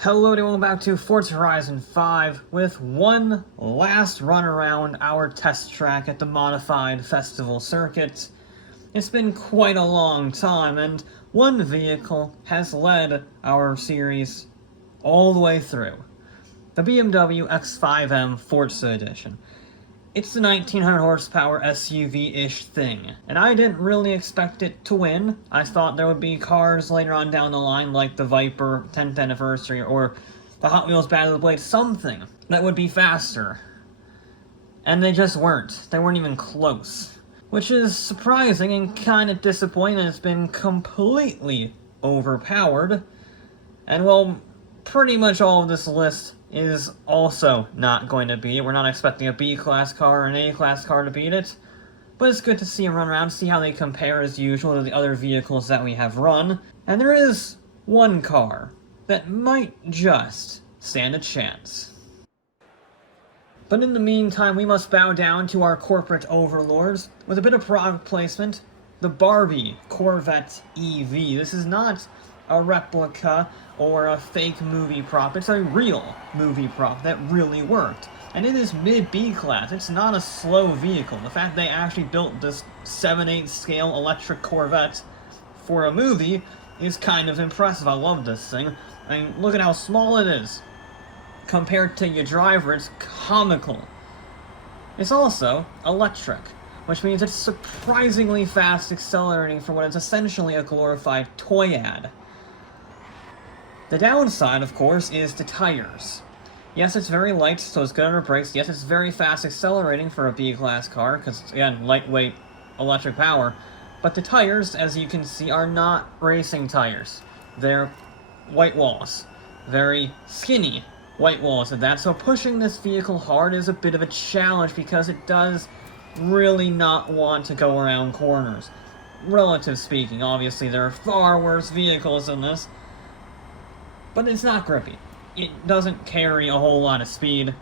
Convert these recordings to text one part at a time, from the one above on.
Hello and welcome back to Forza Horizon 5 with one last run around our test track at the modified festival circuit. It's been quite a long time and one vehicle has led our series all the way through. The BMW X5M Forza Edition. It's the 1900 horsepower SUV-ish thing, and I didn't really expect it to win. I thought there would be cars later on down the line like the Viper 10th anniversary or the Hot Wheels Battle of the Blade, something that would be faster. And they just weren't. They weren't even close. Which is surprising and kind of disappointing. It's been completely overpowered. And well, pretty much all of this list is also not going to be. We're not expecting a B-class car or an A-class car to beat it. But it's good to see them run around, see how they compare as usual to the other vehicles that we have run. And there is one car that might just stand a chance. But in the meantime, we must bow down to our corporate overlords with a bit of product placement. The Barbie Corvette EV. This is not a replica or a fake movie prop. It's a real movie prop that really worked. And it is mid-B class. It's not a slow vehicle. The fact they actually built this 7/8 scale electric Corvette for a movie is kind of impressive. I love this thing. I mean, look at how small it is. Compared to your driver, it's comical. It's also electric, which means it's surprisingly fast accelerating for what is essentially a glorified toy ad. The downside, of course, is the tires. Yes, it's very light, so it's good under brakes. Yes, it's very fast accelerating for a B-class car, because, again, lightweight electric power. But the tires, as you can see, are not racing tires. They're white walls. Very skinny white walls at that, so pushing this vehicle hard is a bit of a challenge because it does really not want to go around corners. Relative speaking, obviously there are far worse vehicles than this, but it's not grippy. It doesn't carry a whole lot of speed,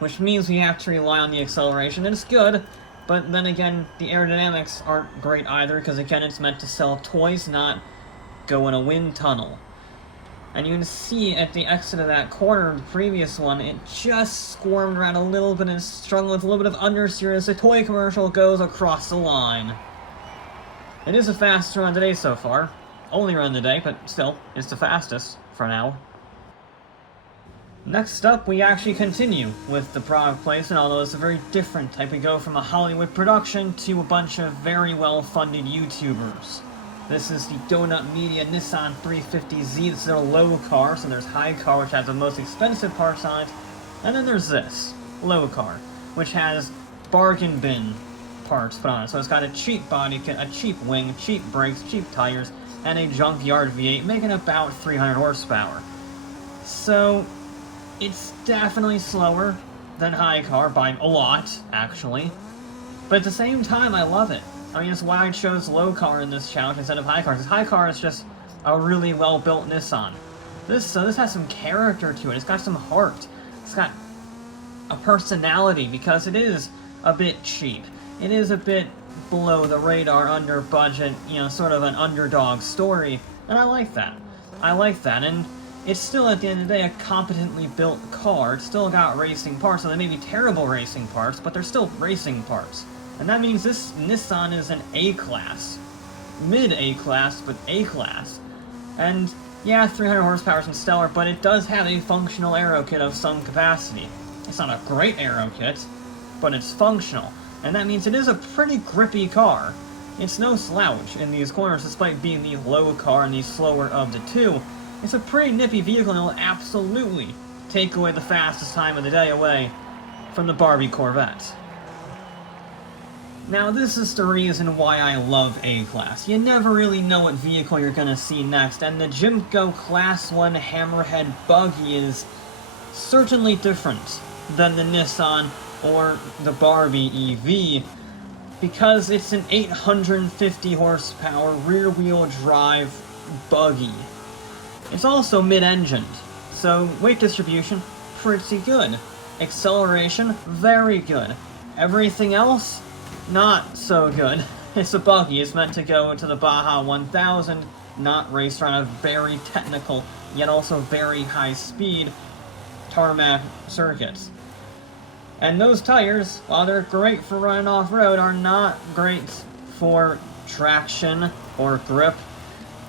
which means we have to rely on the acceleration. It's good, but then again, the aerodynamics aren't great either, because again, it's meant to sell toys, not go in a wind tunnel. And you can see at the exit of that corner, the previous one, it just squirmed around a little bit and struggled with a little bit of understeer as the toy commercial goes across the line. It is the fastest run today so far. Only run today, but still, it's the fastest for now. Next up, we actually continue with the product placement, although it's a very different type. We go from a Hollywood production to a bunch of very well-funded YouTubers. This is the Donut Media Nissan 350Z. This is their low car, so there's high car, which has the most expensive parts on it, and then there's this, low car, which has bargain bin parts put on it. So it's got a cheap body kit, a cheap wing, cheap brakes, cheap tires, and a junkyard V8, making about 300 horsepower. So it's definitely slower than high car by a lot, actually. But at the same time, I love it. I mean, that's why I chose low car in this challenge instead of high car, because high car is just a really well-built Nissan. This has some character to it. It's got some heart. It's got a personality, because it is a bit cheap. It is a bit below the radar, under budget, you know, sort of an underdog story, and I like that. I like that, and it's still, at the end of the day, a competently built car. It's still got racing parts, so they may be terrible racing parts, but they're still racing parts. And that means this Nissan is an A-class. Mid-A-class, but A-class. And yeah, 300 horsepower isn't stellar, but it does have a functional aero kit of some capacity. It's not a great aero kit, but it's functional. And that means it is a pretty grippy car. It's no slouch in these corners, despite being the low car and the slower of the two. It's a pretty nippy vehicle, and it'll absolutely take away the fastest time of the day away from the Barbie Corvette. Now, this is the reason why I love A-Class. You never really know what vehicle you're gonna see next, and the Jimco Class 1 Hammerhead Buggy is certainly different than the Nissan or the Barbie EV, because it's an 850 horsepower rear-wheel drive buggy. It's also mid-engined, so weight distribution, pretty good. Acceleration, very good. Everything else, not so good. It's a buggy. It's meant to go to the Baja 1000, not race around a very technical yet also very high-speed tarmac circuits. And those tires, while they're great for running off-road, are not great for traction or grip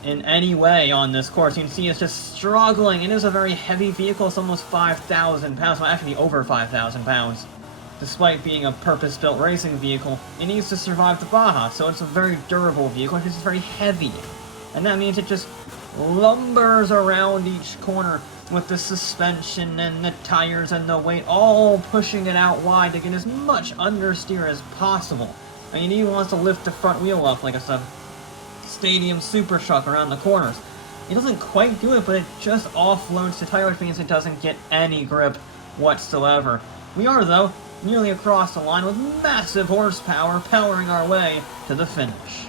in any way on this course. You can see it's just struggling. It is a very heavy vehicle. It's almost 5,000 pounds, well, actually over 5,000 pounds. Despite being a purpose-built racing vehicle, it needs to survive the Baja, so it's a very durable vehicle. It's just very heavy. And that means it just lumbers around each corner with the suspension and the tires and the weight all pushing it out wide to get as much understeer as possible. I mean, it even wants to lift the front wheel up like it's a stadium super truck around the corners. It doesn't quite do it, but it just offloads the tire, which means it doesn't get any grip whatsoever. We are, though, nearly across the line with massive horsepower powering our way to the finish.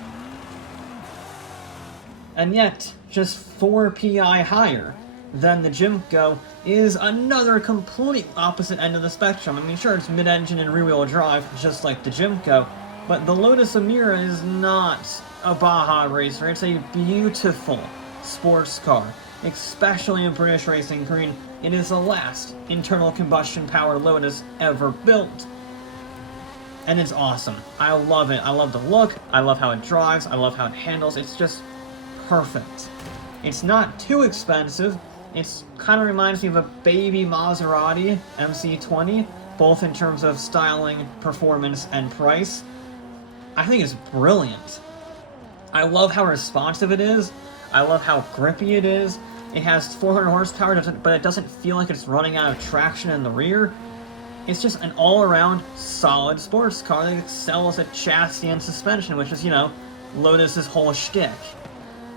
And yet, just 4 PI higher than the Jimco is another complete opposite end of the spectrum. I mean, sure, it's mid-engine and rear-wheel drive, just like the Jimco, but the Lotus Emira is not a Baja racer. It's a beautiful sports car, especially in British racing green. It is the last internal combustion powered Lotus ever built. And it's awesome. I love it. I love the look. I love how it drives. I love how it handles. It's just perfect. It's not too expensive. It kind of reminds me of a baby Maserati MC20, both in terms of styling, performance, and price. I think it's brilliant. I love how responsive it is. I love how grippy it is. It has 400 horsepower, but it doesn't feel like it's running out of traction in the rear. It's just an all-around solid sports car that excels at chassis and suspension, which is, you know, Lotus's whole shtick.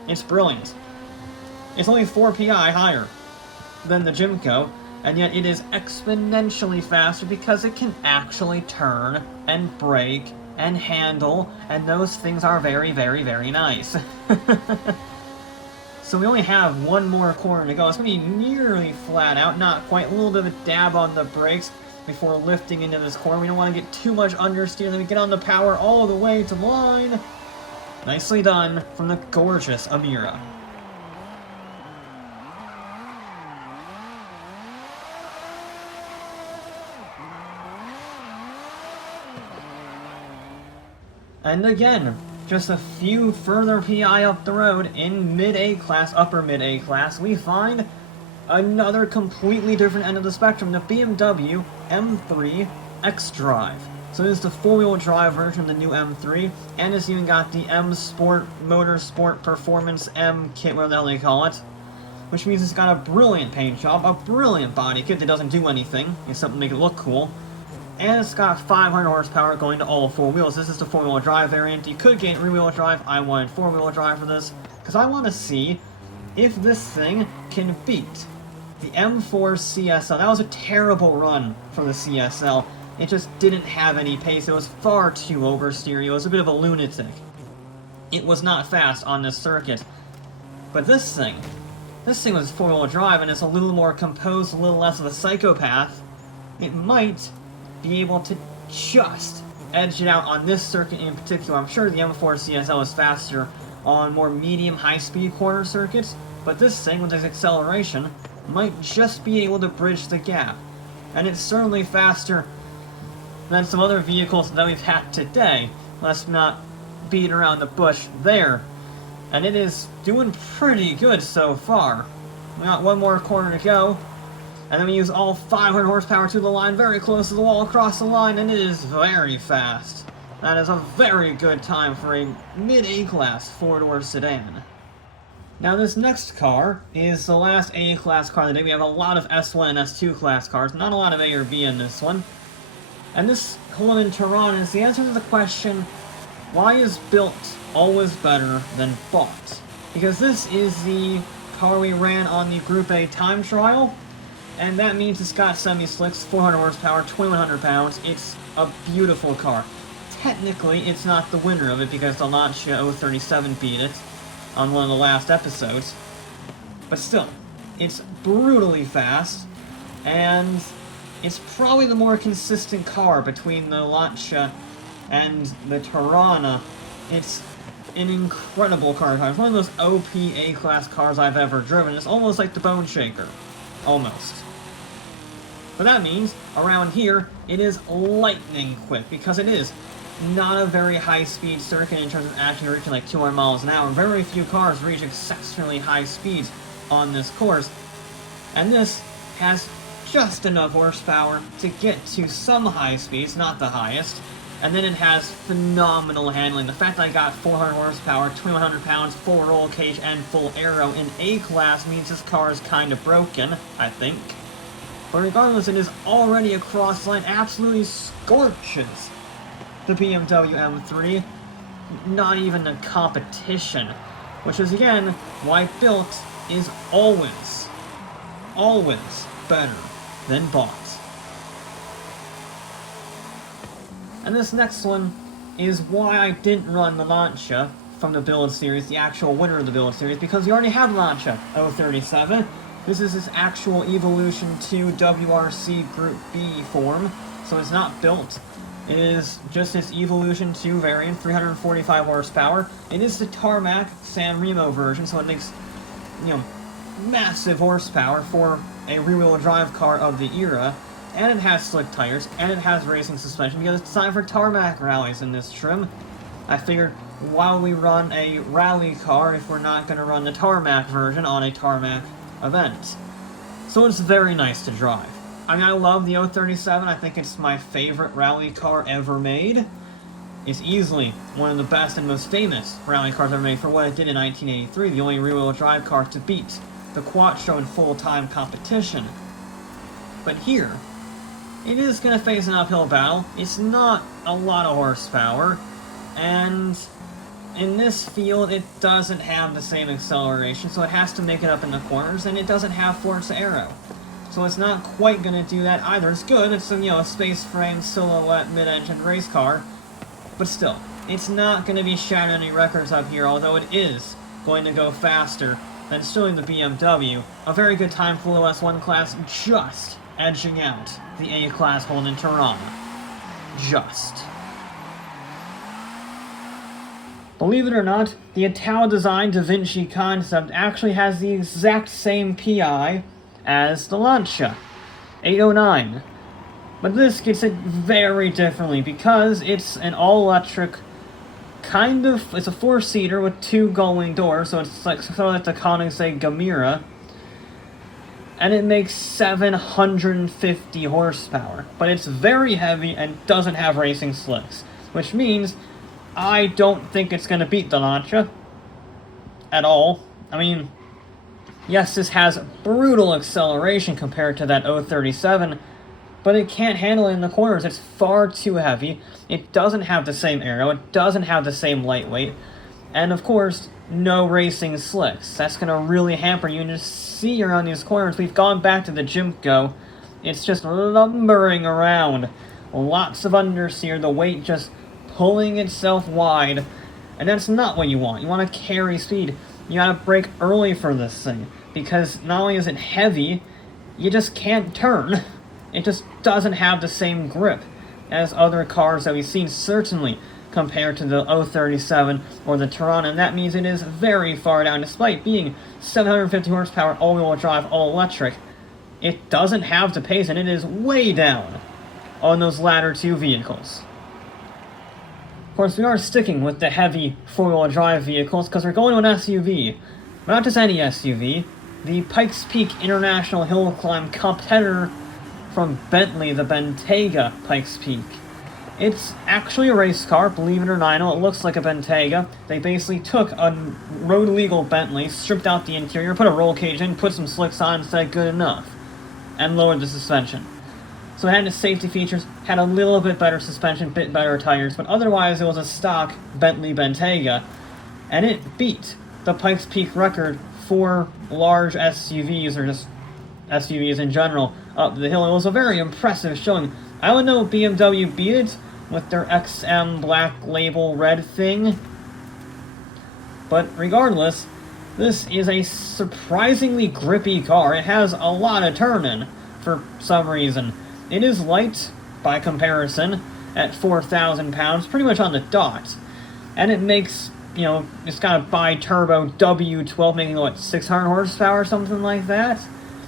It's brilliant. It's only 4 PI higher than the Jimco, and yet it is exponentially faster because it can actually turn and brake and handle, and those things are very, very, very nice. So we only have one more corner to go. It's going to be nearly flat out, not quite, a little bit of a dab on the brakes before lifting into this corner. We don't want to get too much understeer, then we get on the power all the way to the line. Nicely done from the gorgeous Emira. And again, just a few further PI up the road in mid-A class, upper mid-A class, we find another completely different end of the spectrum, the BMW M3 X-Drive. So this is the four-wheel drive version of the new M3, and it's even got the M Sport Motorsport Performance M kit, whatever the hell they call it, which means it's got a brilliant paint job, a brilliant body kit that doesn't do anything, it's something to make it look cool. And it's got 500 horsepower going to all 4 wheels. This is the 4-wheel drive variant. You could get rear-wheel drive. I wanted 4-wheel drive for this, because I want to see if this thing can beat the M4 CSL. That was a terrible run for the CSL. It just didn't have any pace. It was far too oversteery. It was a bit of a lunatic. It was not fast on this circuit. But this thing was 4-wheel drive, and it's a little more composed, a little less of a psychopath. It might be able to just edge it out on this circuit in particular. I'm sure the M4 CSL is faster on more medium high-speed corner circuits, but this thing with its acceleration might just be able to bridge the gap. And it's certainly faster than some other vehicles that we've had today. Let's not beat around the bush there. And it is doing pretty good so far. We got one more corner to go. And then we use all 500 horsepower to the line, very close to the wall, across the line, and it is very fast. That is a very good time for a mid-A class 4-door sedan. Now this next car is the last A class car of the day. We have a lot of S1 and S2 class cars, not a lot of A or B in this one. And this Coleman Tirana is the answer to the question, why is built always better than bought? Because this is the car we ran on the Group A time trial. And that means it's got semi-slicks, 400 horsepower, 2,100 pounds. It's a beautiful car. Technically, it's not the winner of it because the Lancia 037 beat it on one of the last episodes. But still, it's brutally fast, and it's probably the more consistent car between the Lancia and the Tirana. It's an incredible car. It's one of those OP A-class cars I've ever driven. It's almost like the Bone Shaker. Almost. But that means, around here, it is lightning quick, because it is not a very high-speed circuit in terms of actually reaching like 200 miles an hour. Very few cars reach exceptionally high speeds on this course. And this has just enough horsepower to get to some high speeds, not the highest. And then it has phenomenal handling. The fact that I got 400 horsepower, 2,100 pounds, full roll cage, and full aero in A-class means this car is kind of broken, I think. But regardless, it is already across the line, absolutely scorches the BMW M3. Not even a competition. Which is, again, why built is always better than bought. And this next one is why I didn't run the Lancia from the build series, the actual winner of the build series, because you already have Lancia 037. This is its actual Evolution 2 WRC Group B form, so it's not built. It is just its Evolution 2 variant, 345 horsepower. It is the tarmac San Remo version, so it makes, massive horsepower for a rear-wheel drive car of the era. And it has slick tires, and it has racing suspension, because it's designed for tarmac rallies in this trim. I figured, why would we run a rally car if we're not going to run the tarmac version on a tarmac event? So it's very nice to drive. I mean, I love the 037, I think it's my favorite rally car ever made. It's easily one of the best and most famous rally cars ever made for what it did in 1983, the only rear-wheel drive car to beat the Quattro in full-time competition. But here, it is going to face an uphill battle. It's not a lot of horsepower, and in this field it doesn't have the same acceleration, so it has to make it up in the corners, and it doesn't have Forza Aero. So it's not quite going to do that either. It's good, it's a space frame, silhouette, mid-engine race car, but still, it's not going to be shattering any records up here, although it is going to go faster than still the BMW. A very good time for the S1 class, just edging out the A-class Holden Turan. Just. Believe it or not, the Italo-designed Da Vinci concept actually has the exact same PI as the Lancia, 809. But this gets it very differently, because it's an all-electric it's a four-seater with two gullwing doors, so it's like sort of like the Koenigsegg Gamera. And it makes 750 horsepower. But it's very heavy and doesn't have racing slicks. Which means I don't think it's going to beat the Lancia at all. I mean, yes, this has brutal acceleration compared to that 037, but it can't handle it in the corners. It's far too heavy. It doesn't have the same aero. It doesn't have the same lightweight. And of course, no racing slicks. That's going to really hamper you. And just see around these corners, we've gone back to the Jimco. It's just lumbering around. Lots of understeer, the weight just pulling itself wide. And that's not what you want. You want to carry speed. You gotta brake early for this thing, because not only is it heavy, you just can't turn. It just doesn't have the same grip as other cars that we've seen, certainly compared to the 037 or the Turan, and that means it is very far down. Despite being 750 horsepower all-wheel drive, all-electric, it doesn't have the pace, and it is way down on those latter two vehicles. Of course, we are sticking with the heavy four-wheel drive vehicles because we're going to an SUV. But not just any SUV, the Pikes Peak International Hill Climb competitor from Bentley, the Bentayga Pikes Peak. It's actually a race car, believe it or not. I know it looks like a Bentayga. They basically took a road-legal Bentley, stripped out the interior, put a roll cage in, put some slicks on, and said good enough, and lowered the suspension. So it had its safety features, had a little bit better suspension, bit better tires, but otherwise it was a stock Bentley Bentayga, and it beat the Pikes Peak record for large SUVs, or just SUVs in general, up the hill. It was a very impressive showing. I don't know if BMW beat it with their XM black label red thing, but regardless, this is a surprisingly grippy car. It has a lot of turn-in for some reason. It is light, by comparison, at 4,000 pounds, pretty much on the dot. And it makes, you know, it's got a bi-turbo W12 making, what, 600 horsepower or something like that?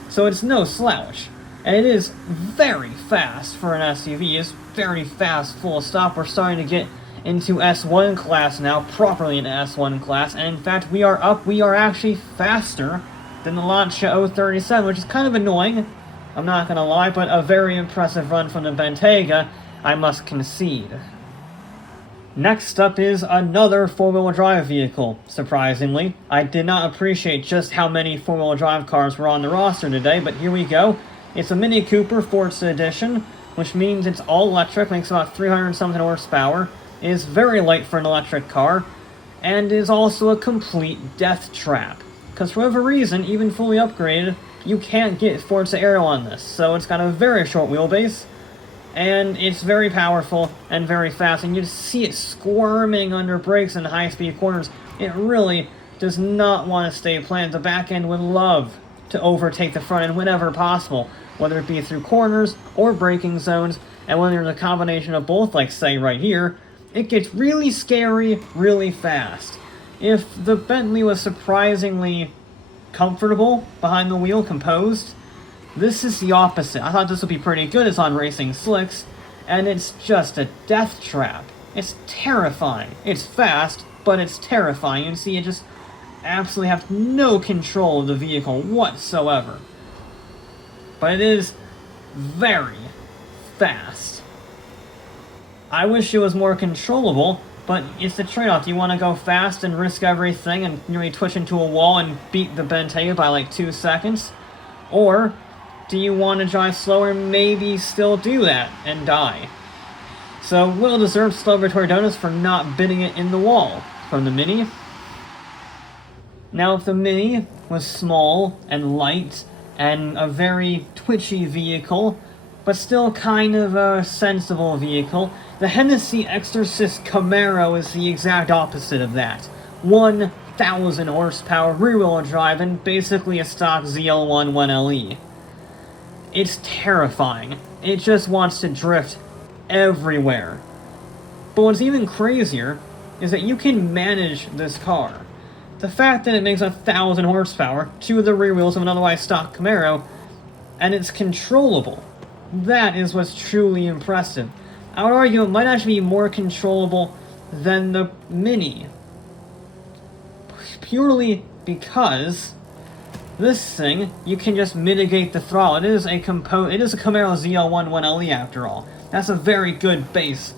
So it's no slouch. And it is very fast for an SUV. It's very fast, full stop. We're starting to get into S1 class now, properly into S1 class, and in fact we are actually faster than the Lancia 037, which is kind of annoying, I'm not gonna lie, but a very impressive run from the Bentayga, I must concede. Next up is another four-wheel drive vehicle, surprisingly. I did not appreciate just how many four-wheel drive cars were on the roster today, but here we go. It's a Mini Cooper Forza Edition, which means it's all electric, makes about 300-something horsepower, is very light for an electric car, and is also a complete death trap. Because for whatever reason, even fully upgraded, you can't get Forza Aero on this, so it's got a very short wheelbase, and it's very powerful and very fast, and you just see it squirming under brakes in high-speed corners. It really does not want to stay planted. The back end would love to overtake the front end whenever possible, whether it be through corners or braking zones, and when there's a combination of both, like say right here, it gets really scary really fast. If the Bentley was surprisingly comfortable behind the wheel, composed, this is the opposite. I thought this would be pretty good. It's on racing slicks, and it's just a death trap. It's terrifying. It's fast, but it's terrifying. You see, it just absolutely have no control of the vehicle whatsoever. But it is very fast. I wish it was more controllable, but it's the trade-off. Do you want to go fast and risk everything and nearly twitch into a wall and beat the Bentayga by like 2 seconds? Or do you want to drive slower and maybe still do that and die? So, well-deserved celebratory donuts for not bidding it in the wall from the Mini. Now, if the Mini was small and light and a very twitchy vehicle, but still kind of a sensible vehicle, the Hennessy Exorcist Camaro is the exact opposite of that. 1,000 horsepower, rear-wheel drive, and basically a stock ZL1 1LE. It's terrifying. It just wants to drift everywhere. But what's even crazier is that you can manage this car. The fact that it makes 1,000 horsepower, 2 of the rear wheels of an otherwise stock Camaro, and it's controllable. That is what's truly impressive. I would argue it might actually be more controllable than the Mini. Purely because this thing, you can just mitigate the throttle. It is a Camaro ZL1 1LE after all. That's a very good base.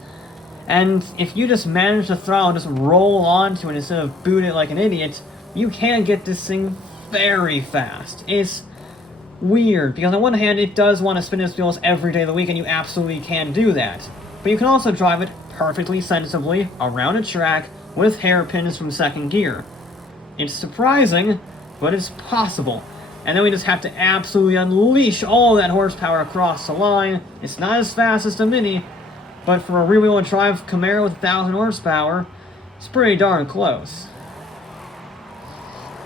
And if you just manage the throttle, just roll onto it instead of boot it like an idiot, you can get this thing very fast. It's weird, because on one hand, it does want to spin its wheels every day of the week, and you absolutely can do that. But you can also drive it perfectly sensibly around a track with hairpins from second gear. It's surprising, but it's possible. And then we just have to absolutely unleash all that horsepower across the line. It's not as fast as the Mini, but for a rear-wheel drive Camaro with 1,000 horsepower, it's pretty darn close.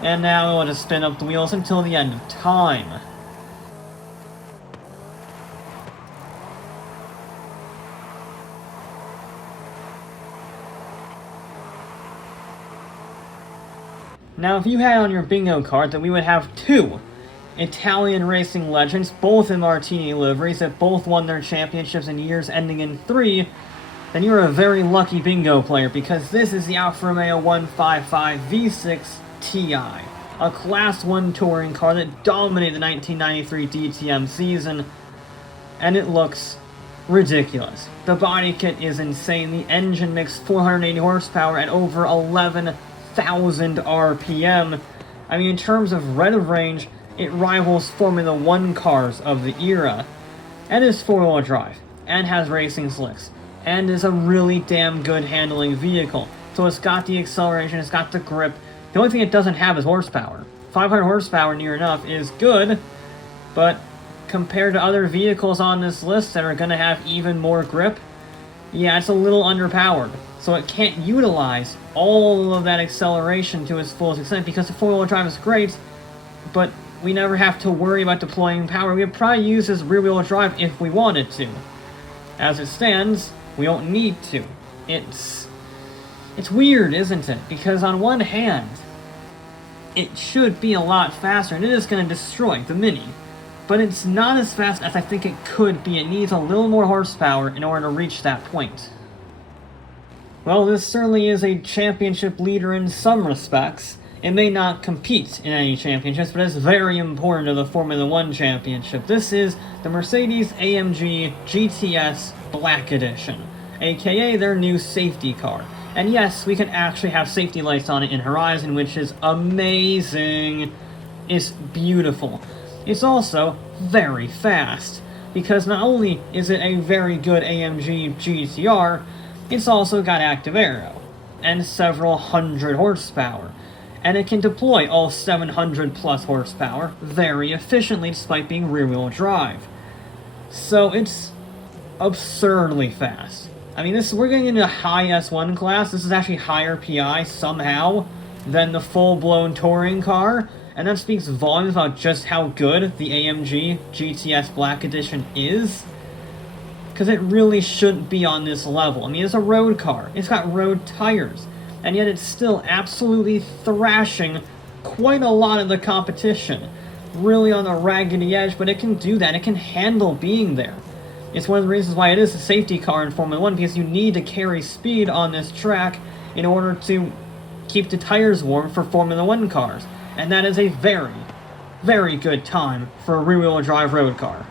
And now we'll just spin up the wheels until the end of time. Now, if you had on your bingo card that we would have 2 Italian racing legends, both in Martini liveries, that both won their championships in years ending in 3, then you're a very lucky bingo player, because this is the Alfa Romeo 155 V6 Ti, a Class 1 touring car that dominated the 1993 DTM season, and it looks ridiculous. The body kit is insane. The engine makes 480 horsepower at over 11,000 RPM. I mean, in terms of rate of range, it rivals Formula 1 cars of the era, and is four-wheel drive, and has racing slicks, and is a really damn good handling vehicle. So it's got the acceleration, it's got the grip. The only thing it doesn't have is horsepower. 500 horsepower, near enough, is good, but compared to other vehicles on this list that are going to have even more grip, yeah, it's a little underpowered. So it can't utilize all of that acceleration to its fullest extent, because the four-wheel drive is great, but we never have to worry about deploying power. We could probably use this rear-wheel drive if we wanted to. As it stands, we don't need to. It's It's weird, isn't it? Because on one hand, it should be a lot faster, and it is going to destroy the Mini. But it's not as fast as I think it could be. It needs a little more horsepower in order to reach that point. Well, this certainly is a championship leader in some respects. It may not compete in any championships, but it's very important to the Formula 1 championship. This is the Mercedes-AMG GTS Black Edition, aka their new safety car. And yes, we can actually have safety lights on it in Horizon, which is amazing. It's beautiful. It's also very fast, because not only is it a very good AMG GTR, it's also got active aero, and several hundred horsepower, and it can deploy all 700 plus horsepower very efficiently despite being rear-wheel drive. So it's absurdly fast. I mean, we're getting into a high S1 class. This is actually higher PI somehow than the full-blown touring car, and that speaks volumes about just how good the AMG GTS Black Edition is. Because it really shouldn't be on this level. I mean, it's a road car. It's got road tires. And yet it's still absolutely thrashing quite a lot of the competition. Really on the raggedy edge, but it can do that. It can handle being there. It's one of the reasons why it is a safety car in Formula 1, because you need to carry speed on this track in order to keep the tires warm for Formula 1 cars. And that is a very, very good time for a rear-wheel drive road car.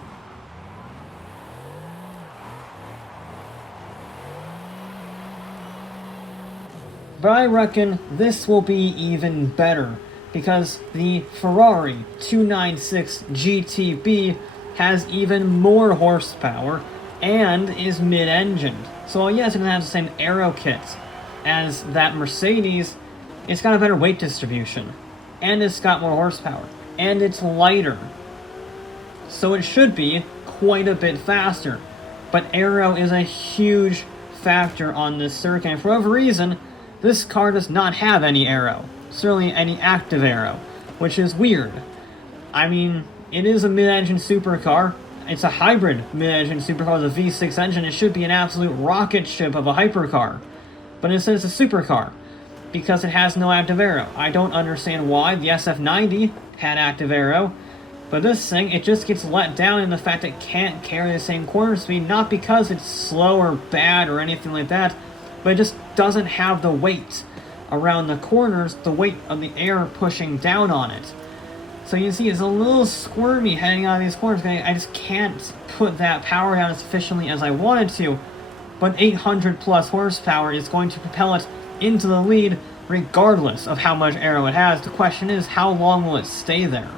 But I reckon this will be even better, because the Ferrari 296 GTB has even more horsepower and is mid-engined. So yes, it doesn't have the same aero kit as that Mercedes. It's got a better weight distribution, and it's got more horsepower, and it's lighter. So it should be quite a bit faster. But aero is a huge factor on this circuit, and for whatever reason, this car does not have any aero. Certainly any active aero, which is weird. I mean, it is a mid-engine supercar. It's a hybrid mid-engine supercar with a V6 engine. It should be an absolute rocket ship of a hypercar. But instead it's a supercar, because it has no active aero. I don't understand why. The SF90 had active aero, but this thing, it just gets let down in the fact it can't carry the same corner speed, not because it's slow or bad or anything like that, but it just doesn't have the weight around the corners, the weight of the air pushing down on it. So you see, it's a little squirmy heading out of these corners. I just can't put that power down as efficiently as I wanted to, but 800 plus horsepower is going to propel it into the lead regardless of how much aero it has. The question is, how long will it stay there?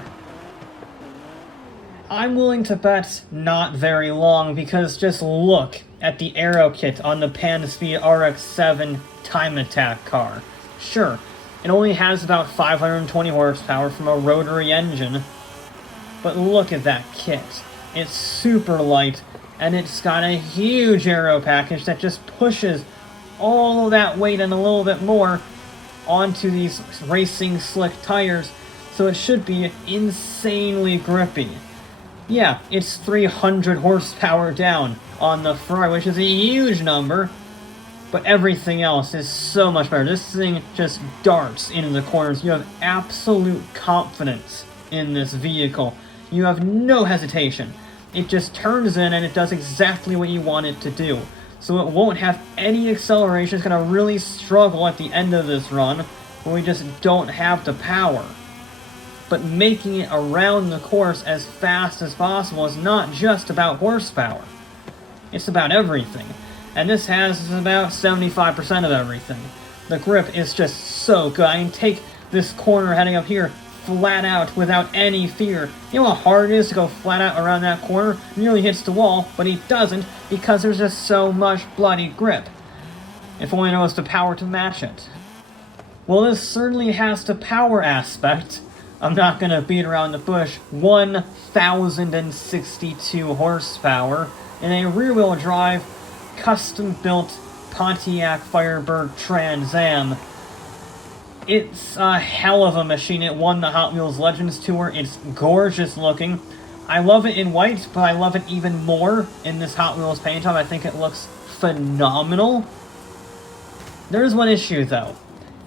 I'm willing to bet not very long, because just look at the aero kit on the Pan-Speed RX-7 Time Attack car. Sure, it only has about 520 horsepower from a rotary engine, but look at that kit. It's super light, and it's got a huge aero package that just pushes all of that weight and a little bit more onto these racing slick tires, so it should be insanely grippy. Yeah, it's 300 horsepower down on the Ferrari, which is a huge number, but everything else is so much better. This thing just darts into the corners. You have absolute confidence in this vehicle. You have no hesitation. It just turns in and it does exactly what you want it to do. So it won't have any acceleration. It's going to really struggle at the end of this run, when we just don't have the power. But making it around the course as fast as possible is not just about horsepower. It's about everything. And this has about 75% of everything. The grip is just so good. I can take this corner heading up here flat out without any fear. You know how hard it is to go flat out around that corner? It nearly hits the wall, but he doesn't, because there's just so much bloody grip. If only there was the power to match it. Well, this certainly has the power aspect. I'm not going to beat around the bush. 1,062 horsepower in a rear-wheel drive, custom-built Pontiac Firebird Trans Am. It's a hell of a machine. It won the Hot Wheels Legends Tour. It's gorgeous looking. I love it in white, but I love it even more in this Hot Wheels paint job. I think it looks phenomenal. There is one issue, though.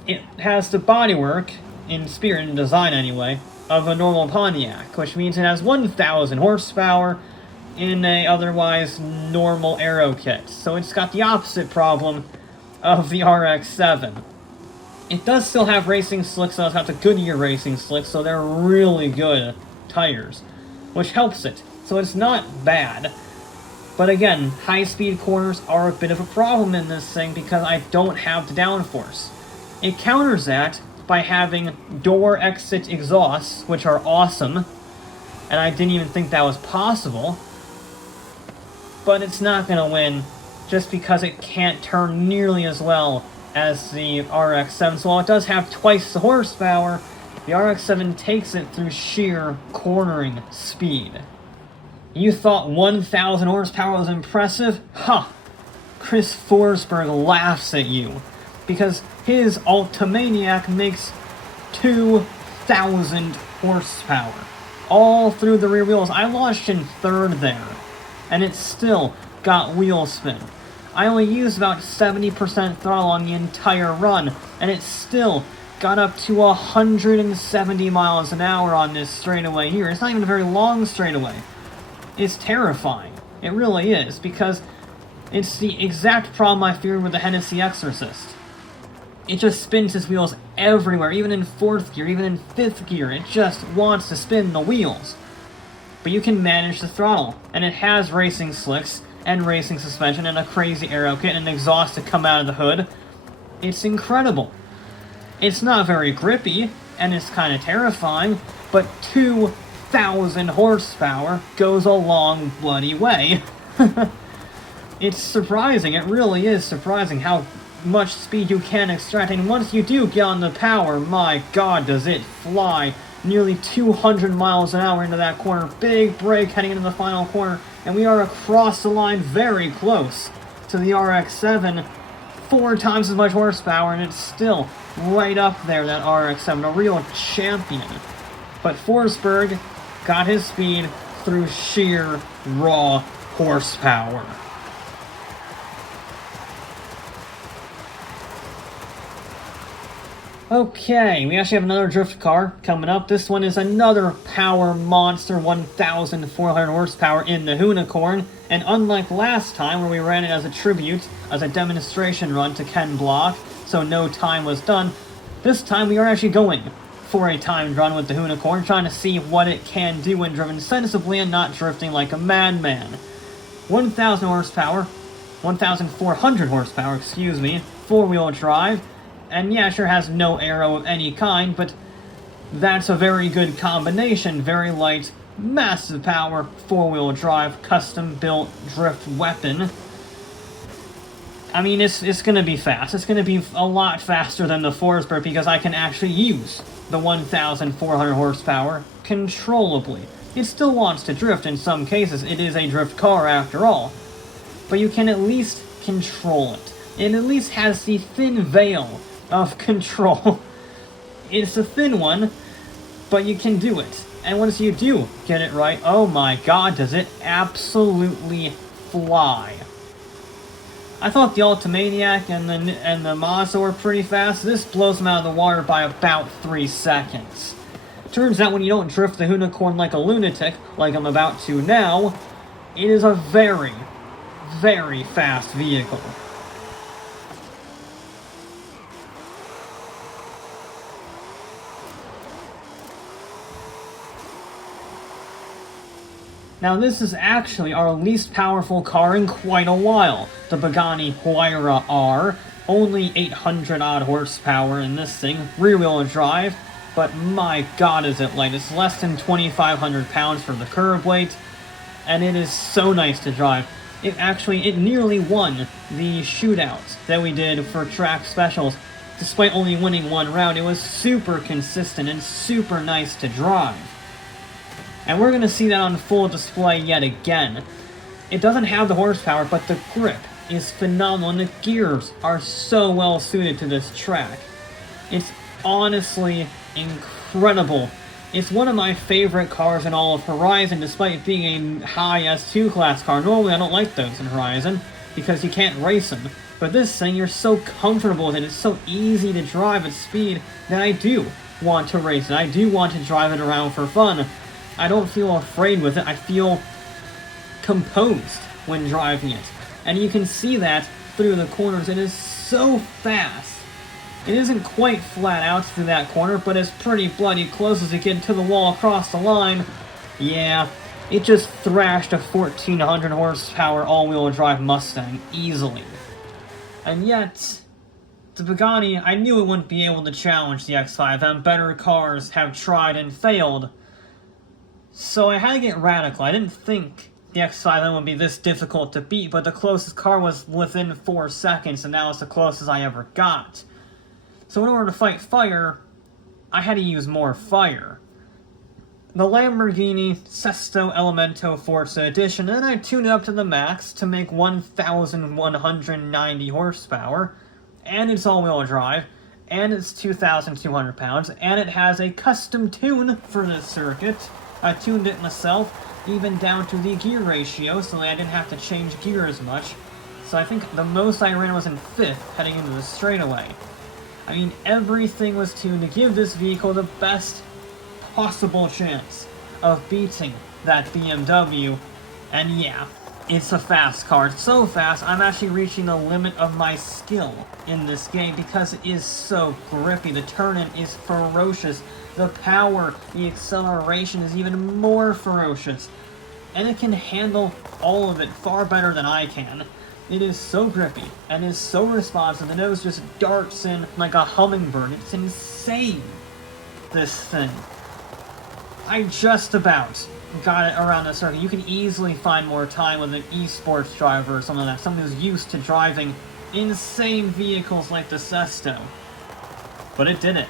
It has the bodywork, in spirit and design anyway, of a normal Pontiac, which means it has 1,000 horsepower in a otherwise normal aero kit. So it's got the opposite problem of the RX-7. It does still have racing slicks, so it's got the Goodyear racing slicks, so they're really good tires, which helps it. So it's not bad. But again, high-speed corners are a bit of a problem in this thing because I don't have the downforce. It counters that by having door exit exhausts, which are awesome, and I didn't even think that was possible. But it's not going to win just because it can't turn nearly as well as the RX-7. So while it does have twice the horsepower, the RX-7 takes it through sheer cornering speed. You thought 1,000 horsepower was impressive? Huh! Chris Forsberg laughs at you, because his Ultimaniac makes 2,000 horsepower, all through the rear wheels. I launched in third there, and it still got wheel spin. I only used about 70% throttle on the entire run, and it still got up to 170 miles an hour on this straightaway here. It's not even a very long straightaway. It's terrifying. It really is, because it's the exact problem I feared with the Hennessy Exorcist. It just spins its wheels everywhere, even in 4th gear, even in 5th gear. It just wants to spin the wheels. But you can manage the throttle, and it has racing slicks, and racing suspension, and a crazy aero kit, and an exhaust to come out of the hood. It's incredible. It's not very grippy, and it's kind of terrifying, but 2,000 horsepower goes a long bloody way. It's surprising, it really is surprising how much speed you can extract, and once you do get on the power, my god, does it fly nearly 200 miles an hour into that corner. Big brake heading into the final corner, and we are across the line very close to the RX-7. 4 times as much horsepower, and it's still right up there, that RX-7, a real champion. But Forsberg got his speed through sheer raw horsepower. Okay, we actually have another drift car coming up. This one is another power monster, 1,400 horsepower in the Unicorn. And unlike last time, where we ran it as a tribute, as a demonstration run to Ken Block, so no time was done, this time we are actually going for a timed run with the Unicorn, trying to see what it can do when driven sensibly and not drifting like a madman. 1,000 horsepower, 1,400 horsepower, excuse me, 4-wheel drive. And yeah, sure has no aero of any kind, but that's a very good combination. Very light, massive power, 4-wheel drive, custom-built drift weapon. I mean, it's gonna be fast. It's gonna be a lot faster than the Forsberg because I can actually use the 1,400 horsepower controllably. It still wants to drift in some cases. It is a drift car after all. But you can at least control it. It at least has the thin veil of control. It's a thin one, but you can do it. And once you do get it right, oh my god, does it absolutely fly. I thought the Ultimaniac and the Mazda were pretty fast. This blows them out of the water by about 3 seconds. Turns out when you don't drift the Unicorn like a lunatic, like I'm about to now, it is a very, very fast vehicle. Now this is actually our least powerful car in quite a while. The Pagani Huayra R, only 800 odd horsepower in this thing, rear wheel drive, but my god is it light. It's less than 2,500 pounds for the curb weight, and it is so nice to drive. It nearly won the shootout that we did for track specials. Despite only winning 1 round, it was super consistent and super nice to drive. And we're going to see that on full display yet again. It doesn't have the horsepower, but the grip is phenomenal, and the gears are so well suited to this track. It's honestly incredible. It's one of my favorite cars in all of Horizon, despite being a high S2 class car. Normally I don't like those in Horizon, because you can't race them. But this thing, you're so comfortable with it, it's so easy to drive at speed that I do want to race it. I do want to drive it around for fun. I don't feel afraid with it, I feel composed when driving it. And you can see that through the corners. It is so fast. It isn't quite flat out through that corner, but it's pretty bloody close as you get to the wall across the line. Yeah, it just thrashed a 1400 horsepower all-wheel drive Mustang easily. And yet, the Pagani, I knew it wouldn't be able to challenge the X5M. Better cars have tried and failed. So I had to get radical. I didn't think the X5M would be this difficult to beat, but the closest car was within 4 seconds, and that was the closest I ever got. So in order to fight fire, I had to use more fire. The Lamborghini Sesto Elemento Forza Edition, and I tuned it up to the max to make 1,190 horsepower, and it's all-wheel drive, and it's 2,200 pounds, and it has a custom tune for this circuit. I tuned it myself, even down to the gear ratio, so that I didn't have to change gear as much. So I think the most I ran was in 5th, heading into the straightaway. I mean, everything was tuned to give this vehicle the best possible chance of beating that BMW. And yeah, it's a fast car. It's so fast, I'm actually reaching the limit of my skill in this game because it is so grippy. The turn-in is ferocious. The power, the acceleration is even more ferocious. And it can handle all of it far better than I can. It is so grippy, and is so responsive, the nose just darts in like a hummingbird. It's insane, this thing. I just about got it around the circuit. You can easily find more time with an esports driver or something like that, someone who's used to driving insane vehicles like the Sesto. But it did it.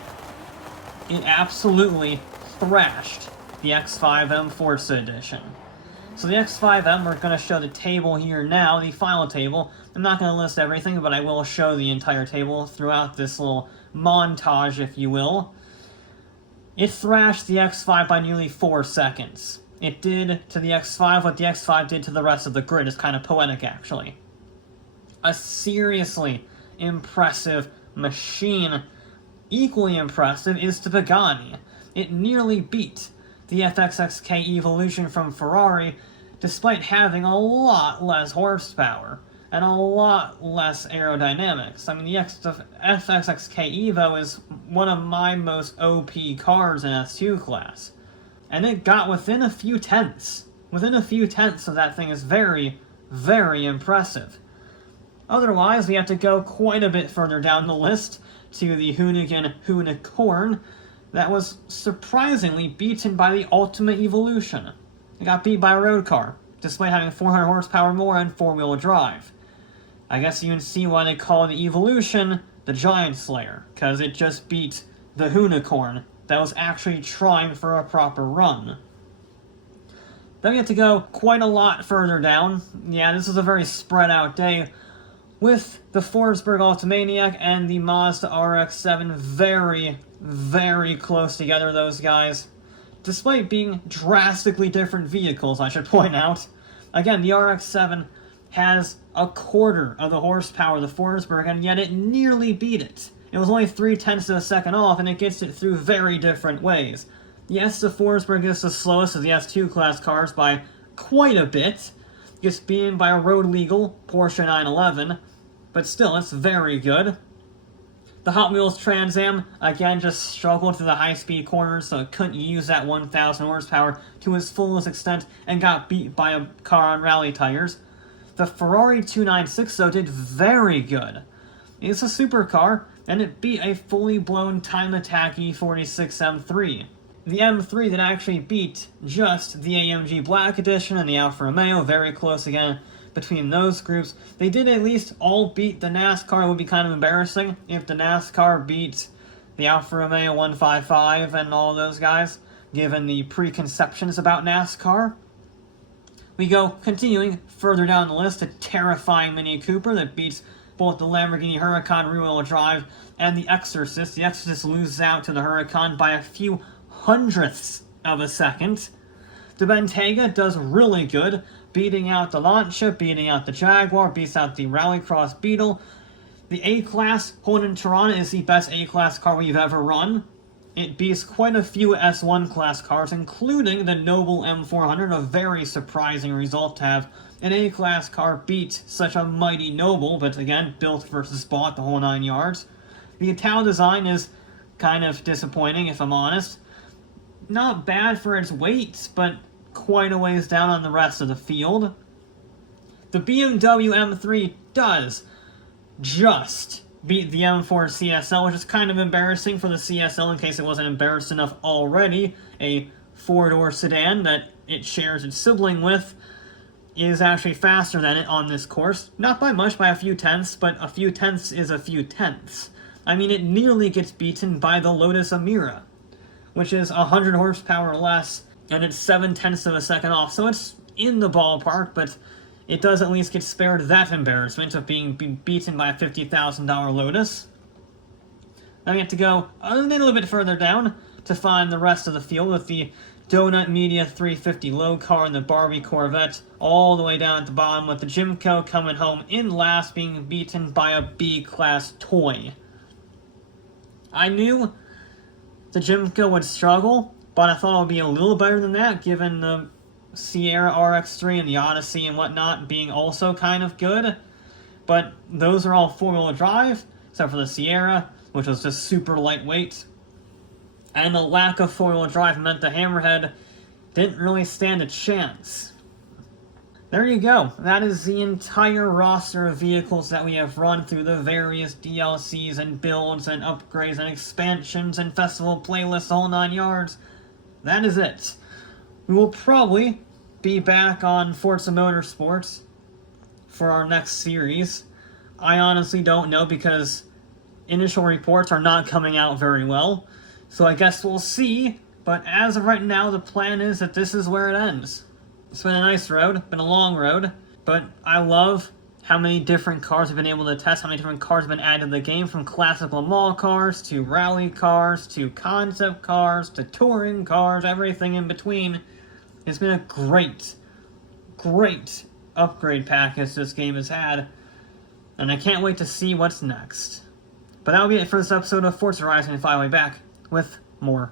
It absolutely thrashed the X5M Forza Edition. So the X5M, we're going to show the table here now, the final table. I'm not going to list everything, but I will show the entire table throughout this little montage, if you will. It thrashed the X5 by nearly 4 seconds. It did to the X5 what the X5 did to the rest of the grid. It's kind of poetic, actually. A seriously impressive machine. Equally impressive is the Pagani. It nearly beat the FXXK Evolution from Ferrari, despite having a lot less horsepower and a lot less aerodynamics. I mean, the FXXK Evo is one of my most OP cars in S2 class, and it got within a few tenths. Within a few tenths of that thing is very, very impressive. Otherwise, we have to go quite a bit further down the list to the Hoonigan Hoonicorn, that was surprisingly beaten by the Ultimate Evolution. It got beat by a road car, despite having 400 horsepower more and 4-wheel drive. I guess you can see why they call the Evolution the Giant Slayer, because it just beat the Hoonicorn that was actually trying for a proper run. Then we have to go quite a lot further down. Yeah, this was a very spread out day, with the Forsberg Ultimaniac and the Mazda RX-7 very, very close together, those guys. Despite being drastically different vehicles, I should point out. Again, the RX-7 has a quarter of the horsepower of the Forsberg, and yet it nearly beat it. It was only 0.3 of a second off, and it gets it through very different ways. Yes, the Forsberg is the slowest of the S2 class cars by quite a bit, just beaten by a road-legal Porsche 911, but still, it's very good. The Hot Wheels Trans Am, again, just struggled through the high-speed corners, so it couldn't use that 1,000 horsepower to its fullest extent and got beat by a car on rally tires. The Ferrari 296, though, did very good. It's a supercar, and it beat a fully blown Time Attack E46 M3. The M3 that actually beat just the AMG Black Edition and the Alfa Romeo, very close again between those groups. They did at least all beat the NASCAR. It would be kind of embarrassing if the NASCAR beat the Alfa Romeo 155 and all those guys, given the preconceptions about NASCAR. We go continuing further down the list, a terrifying Mini Cooper that beats both the Lamborghini Huracan rear-wheel drive and the Exorcist. The Exorcist loses out to the Huracan by a few hundredths of a second. The Bentayga does really good, beating out the Lancia, beating out the Jaguar, beats out the Rallycross Beetle. The A-Class Holden Tirana is the best A-Class car we've ever run. It beats quite a few S1 class cars, including the Noble M400, a very surprising result to have an A-Class car beat such a mighty Noble, but again, built versus bought, the whole 9 yards. The Ital design is kind of disappointing, if I'm honest. Not bad for its weight, but quite a ways down on the rest of the field. The BMW M3 does just beat the M4 CSL, which is kind of embarrassing for the CSL in case it wasn't embarrassed enough already. A four-door sedan that it shares its sibling with is actually faster than it on this course. Not by much, by a few tenths, but a few tenths is a few tenths. I mean, it nearly gets beaten by the Lotus Emira, which is 100 horsepower less, and it's 7/10 of a second off, so it's in the ballpark, but it does at least get spared that embarrassment of being beaten by a $50,000 Lotus. Now we have to go a little bit further down to find the rest of the field with the Donut Media 350 low car and the Barbie Corvette all the way down at the bottom, with the Jimco coming home in last, being beaten by a B-Class toy. I knew the Jimco would struggle, but I thought it would be a little better than that, given the Sierra RX-3 and the Odyssey and whatnot being also kind of good. But those are all four-wheel drive, except for the Sierra, which was just super lightweight. And the lack of four-wheel drive meant the Hammerhead didn't really stand a chance. There you go. That is the entire roster of vehicles that we have run through the various DLCs and builds and upgrades and expansions and festival playlists, the whole 9 yards. That is it. We will probably be back on Forza Motorsport for our next series. I honestly don't know, because initial reports are not coming out very well. So I guess we'll see, but as of right now, the plan is that this is where it ends. It's been a nice road, been a long road, but I love how many different cars have been able to test, how many different cars have been added to the game, from classic Le Mans cars, to rally cars, to concept cars, to touring cars, everything in between. It's been a great, great upgrade package this game has had, and I can't wait to see what's next. But that'll be it for this episode of Forza Horizon 5. I'll be back with more.